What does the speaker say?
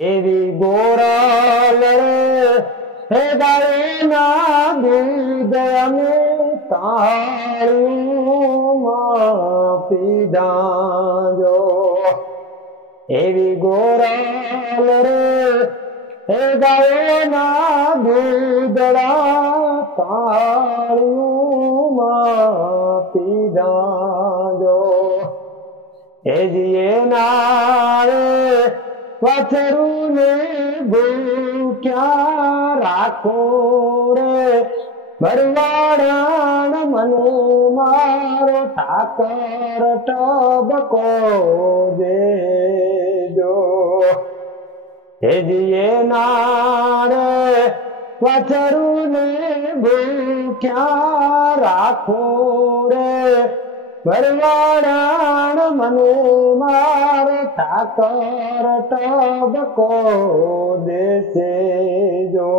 એવી ગોરલ હે ગાયના દૂધ અમે તાળીમાં પીધા જો એવી ગોરલ હે ગાયના દૂધડા તાળીમાં પીધા જો એ જીએ નારે વાછરું ને ભૂખ્યા રાખો રે ભરવાડાણ મને મારો ઠાકર ટબકો દેજો હે જીએ નારે વાછરું ને ભૂખ્યા રાખો રે ભરવાડાણ મને મારો ઠાકર ટબકો દેશે જો।